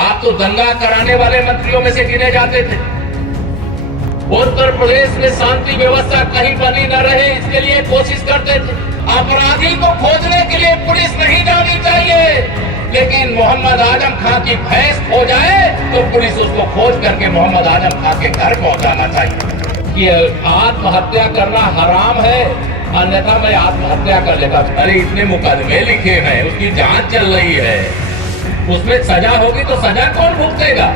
आप तो दंगा कराने वाले मंत्रियों में से गिने जाते थे। उत्तर प्रदेश में शांति व्यवस्था कहीं बनी न रहे, इसके लिए कोशिश करते थे। अपराधी को खोजने के लिए पुलिस नहीं जानी चाहिए, लेकिन मोहम्मद आजम खां की भैंस खो जाए तो पुलिस उसको खोज करके मोहम्मद आजम खां के घर पहुंचाना चाहिए। कि आत्महत्या करना हराम है, अन्यथा मैं आत्महत्या कर लेता। अरे इतने मुकदमे लिखे हैं, उसकी जांच चल रही है, उसमें सजा होगी तो सजा कौन भुगतेगा?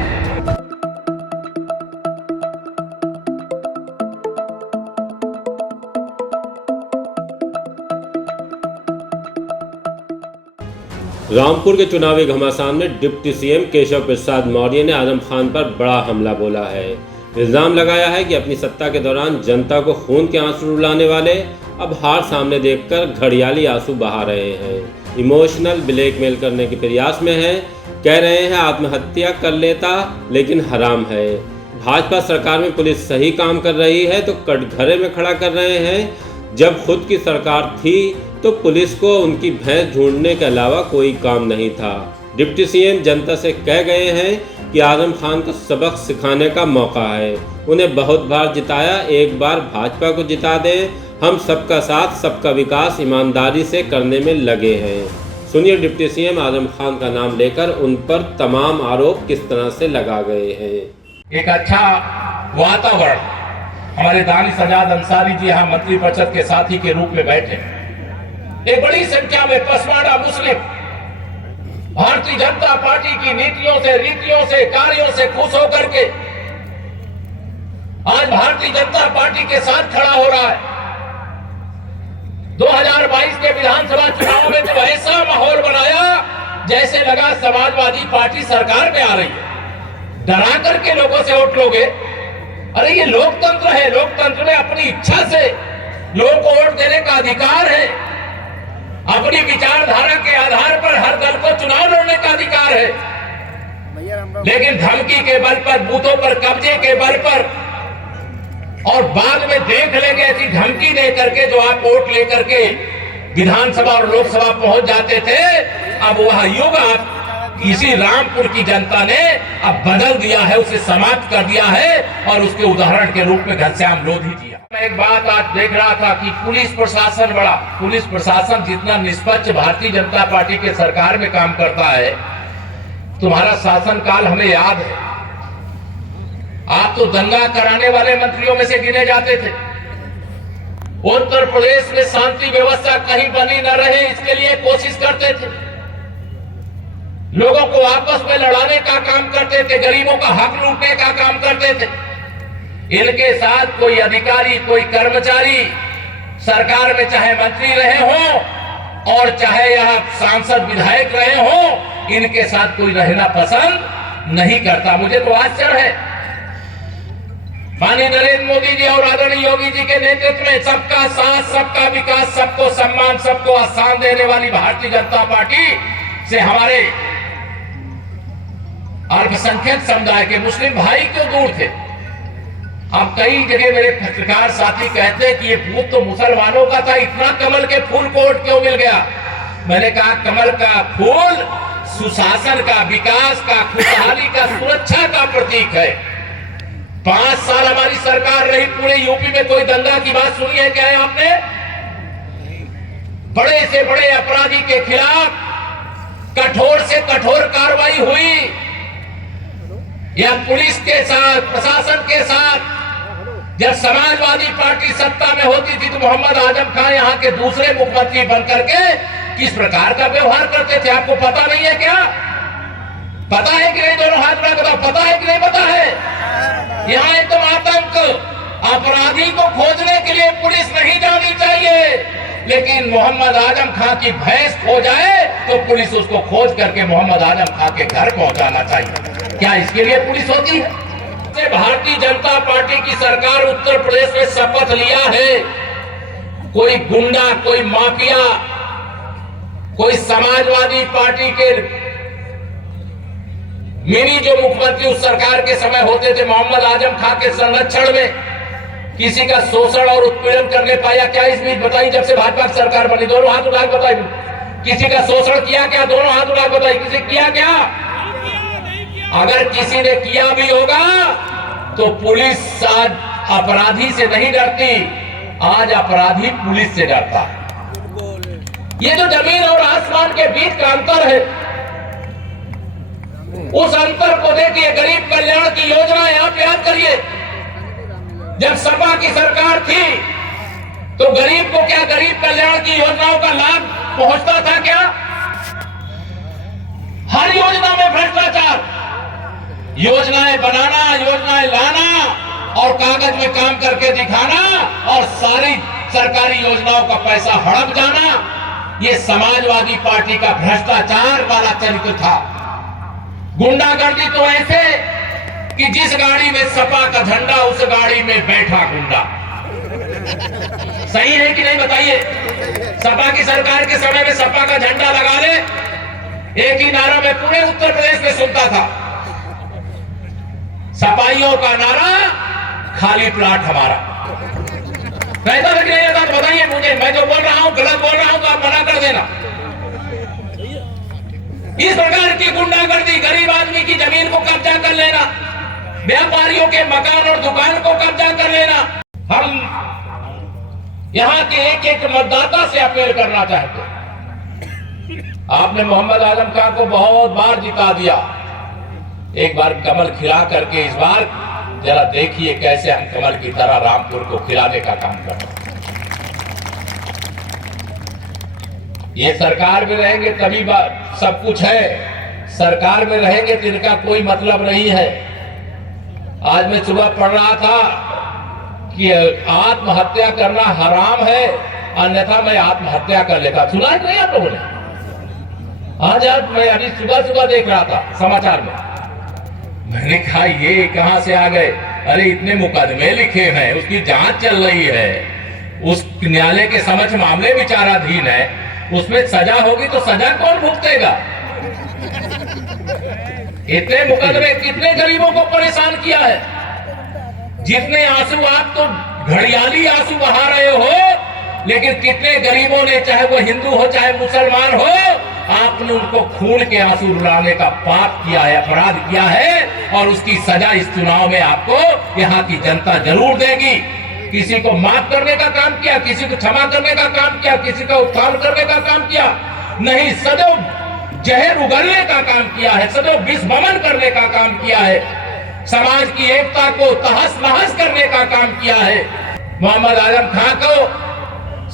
रामपुर के चुनावी घमासान में डिप्टी सीएम केशव प्रसाद मौर्य ने आजम खान पर बड़ा हमला बोला है। इल्जाम लगाया है कि अपनी सत्ता के दौरान जनता को खून के आंसू रुलाने वाले अब हार सामने देखकर घड़ियाली आंसू बहा रहे हैं, इमोशनल ब्लैकमेल करने के प्रयास में हैं। कह रहे हैं आत्महत्या कर लेता लेकिन हराम है। भाजपा सरकार में पुलिस सही काम कर रही है तो कटघरे में खड़ा कर रहे हैं। जब खुद की सरकार थी तो पुलिस को उनकी भैंस ढूंढने के अलावा कोई काम नहीं था। डिप्टी सीएम जनता से कह गए हैं कि आजम खान को सबक सिखाने का मौका है, उन्हें बहुत बार जिताया, एक बार भाजपा को जिता दें। हम सबका साथ सबका विकास ईमानदारी से करने में लगे हैं। सुनिए डिप्टी सीएम आजम खान का नाम लेकर उन पर तमाम आरोप किस तरह से लगा गए हैं। एक अच्छा वातावरण, हमारे दानिश आजाद अंसारी जी यहाँ मंत्री परिषद के साथी के रूप में बैठे। एक बड़ी संख्या में पसमाड़ा मुस्लिम भारतीय जनता पार्टी की नीतियों से, रीतियों से, कार्यों से खुश होकर के आज भारतीय जनता पार्टी के साथ खड़ा हो रहा है। 2022 के विधानसभा चुनाव में जब ऐसा माहौल बनाया जैसे लगा समाजवादी पार्टी सरकार में आ रही है, डरा करके लोगों से वोट लोगे। अरे ये लोकतंत्र है, लोकतंत्र में अपनी इच्छा से लोगों को वोट देने का अधिकार है। अपनी विचारधारा के आधार पर हर दल को चुनाव लड़ने का अधिकार है, लेकिन धमकी के बल पर, बूथों पर कब्जे के बल पर, और बाद में देख लेंगे ऐसी धमकी दे करके जो आप वोट लेकर के विधानसभा और लोकसभा पहुंच जाते थे, अब वह युग आप इसी रामपुर की जनता ने अब बदल दिया है, उसे समाप्त कर दिया है और उसके उदाहरण के रूप में घनश्याम लोधी जी। मैं एक बात आज देख रहा था कि पुलिस प्रशासन जितना निष्पक्ष भारतीय जनता पार्टी के सरकार में काम करता है, तुम्हारा शासनकाल हमें याद है। आप तो दंगा कराने वाले मंत्रियों में से गिने जाते थे। उत्तर प्रदेश में शांति व्यवस्था कहीं बनी न रहे, इसके लिए कोशिश करते थे। लोगों को आपस में लड़ाने का काम करते थे, गरीबों का हक लूटने का काम करते थे। इनके साथ कोई अधिकारी, कोई कर्मचारी सरकार में चाहे मंत्री रहे हो और चाहे यह सांसद विधायक रहे हो, इनके साथ कोई रहना पसंद नहीं करता। मुझे तो आश्चर्य है, माननीय नरेंद्र मोदी जी और आदरणीय योगी जी के नेतृत्व में सबका साथ, सबका विकास, सबको सम्मान, सबको आसान देने वाली भारतीय जनता पार्टी से हमारे अल्पसंख्यक समुदाय के मुस्लिम भाई क्यों दूर थे। अब कई जगह मेरे पत्रकार साथी कहते हैं कि ये बूथ तो मुसलमानों का था, इतना कमल के फूल को वोट क्यों मिल गया। मैंने कहा कमल का फूल सुशासन का, विकास का, खुशहाली का, सुरक्षा का प्रतीक है। 5 साल हमारी सरकार रही, पूरे यूपी में कोई दंगा की बात सुनी है क्या है आपने? बड़े से बड़े अपराधी के खिलाफ कठोर से कठोर कार्रवाई हुई। या पुलिस के साथ, प्रशासन के साथ जब समाजवादी पार्टी सत्ता में होती थी तो मोहम्मद आजम खान यहाँ के दूसरे मुख्यमंत्री बनकर के किस प्रकार का व्यवहार करते थे, आपको पता नहीं है क्या? पता है कि नहीं? दोनों हाथ में बताओ, पता है कि नहीं पता है? यहाँ एकदम आतंक। अपराधी को खोजने के लिए पुलिस नहीं जानी चाहिए, लेकिन मोहम्मद आजम खान की भैंस खो जाए तो पुलिस उसको खोज करके मोहम्मद आजम खान के घर पहुंचाना चाहिए। क्या इसके लिए पुलिस होती है? भारतीय जनता पार्टी की सरकार उत्तर प्रदेश में शपथ लिया है, कोई गुंडा, कोई माफिया, कोई समाजवादी पार्टी के मिनी जो मुख्यमंत्री उस सरकार के समय होते थे, मोहम्मद आजम खान के संरक्षण में किसी का शोषण और उत्पीड़न करने पाया क्या इस बीच? बताइए, जब से भाजपा की सरकार बनी, दोनों हाथ उठा बताइए, किसी का शोषण किया क्या? दोनों हाथ उठा बताइए, किसी किया क्या? अगर किसी ने किया भी होगा तो पुलिस आज अपराधी से नहीं डरती, आज अपराधी पुलिस से डरता है। ये जो जमीन और आसमान के बीच का अंतर है, उस अंतर को देखिए। गरीब कल्याण की योजनाएं आप याद करिए, जब सपा की सरकार थी तो गरीब को क्या गरीब कल्याण की योजनाओं का लाभ पहुंचता था क्या? हर योजना में भ्रष्टाचार, योजनाएं बनाना, योजनाएं लाना और कागज में काम करके दिखाना और सारी सरकारी योजनाओं का पैसा हड़प जाना, ये समाजवादी पार्टी का भ्रष्टाचार वाला चरित्र था। गुंडागर्दी तो ऐसे कि जिस गाड़ी में सपा का झंडा उस गाड़ी में बैठा गुंडा। सही है कि नहीं बताइए? सपा की सरकार के समय में सपा का झंडा लगा ले, एक ही नारा मैं पूरे उत्तर प्रदेश में सुनता था, सपाइयों का नारा खाली प्लाट हमारा। रहता था कि नहीं रहता? बताइए मुझे, मैं जो बोल रहा हूं गलत बोल रहा हूं तो आप मना कर देना। इस प्रकार की गुंडागर्दी, गरीब आदमी की जमीन को कब्जा कर लेना, व्यापारियों के मकान और दुकान को कब्जा कर लेना। हम यहां के एक एक मतदाता से अपील करना चाहते हैं। आपने मोहम्मद आजम खान को बहुत बार जिता दिया, एक बार कमल खिला करके इस बार जरा देखिए कैसे हम कमल की तरह रामपुर को खिलाने का काम कर रहे हैं। ये सरकार में रहेंगे तभी सब कुछ है, सरकार में रहेंगे तो इनका कोई मतलब नहीं है। आज मैं सुबह पढ़ रहा था कि आत्महत्या करना हराम है, अन्यथा मैं आत्महत्या कर लेता। सुना है नहीं आप लोगों ने? आज मैं अभी सुबह देख रहा था समाचार में, मैंने कहा ये कहां से आ गए? अरे इतने मुकदमे लिखे हैं, उसकी जांच चल रही है, उस न्यायालय के समक्ष मामले विचाराधीन है, उसमें सजा होगी तो सजा कौन भुगतेगा? इतने मुकदमे कितने गरीबों को परेशान किया है। जितने आंसू आप तो घड़ियाली आंसू बहा रहे हो, लेकिन कितने गरीबों ने, चाहे वो हिंदू हो चाहे मुसलमान हो, आपने उनको खून के आंसू रुलाने का पाप किया है, अपराध किया है, और उसकी सजा इस चुनाव में आपको यहाँ की जनता जरूर देगी। किसी को माफ करने का काम किया, किसी को क्षमा करने का काम किया, किसी का उत्थान करने का काम किया नहीं, सदैव जहर उगलने का काम किया है, सदैव विष वमन करने का काम किया है, समाज की एकता को तहस नहस करने का काम किया है। मोहम्मद आजम खान को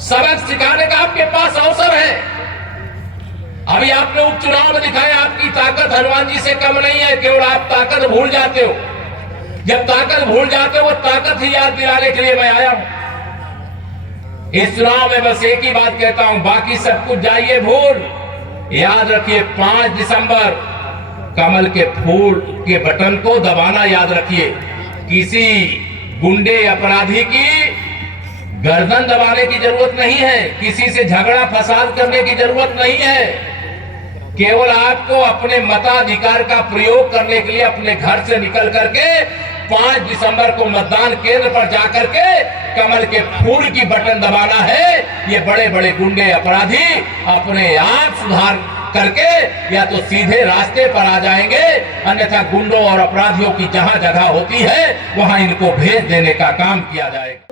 सबक सिखाने का आपके पास अवसर है। अभी आपने उपचुनाव में दिखाया आपकी ताकत हनुमान जी से कम नहीं है, केवल आप ताकत भूल जाते हो। जब ताकत भूल जाते हो, वो ताकत ही याद दिलाने के लिए मैं आया हूं। इस चुनाव में बस एक ही बात कहता हूं, बाकी सब कुछ जाइए भूल। याद रखिए 5 दिसंबर कमल के फूल के बटन को दबाना याद रखिए। किसी गुंडे अपराधी की गर्दन दबाने की जरूरत नहीं है, किसी से झगड़ा फसाद करने की जरूरत नहीं है। केवल आपको अपने मताधिकार का प्रयोग करने के लिए अपने घर से निकल करके 5 दिसंबर को मतदान केंद्र पर जाकर के कमल के फूल की बटन दबाना है। ये बड़े बड़े गुंडे अपराधी अपने आप सुधार करके या तो सीधे रास्ते पर आ जाएंगे, अन्यथा गुंडों और अपराधियों की जहां जगह होती है वहां इनको भेज देने का काम किया जाएगा।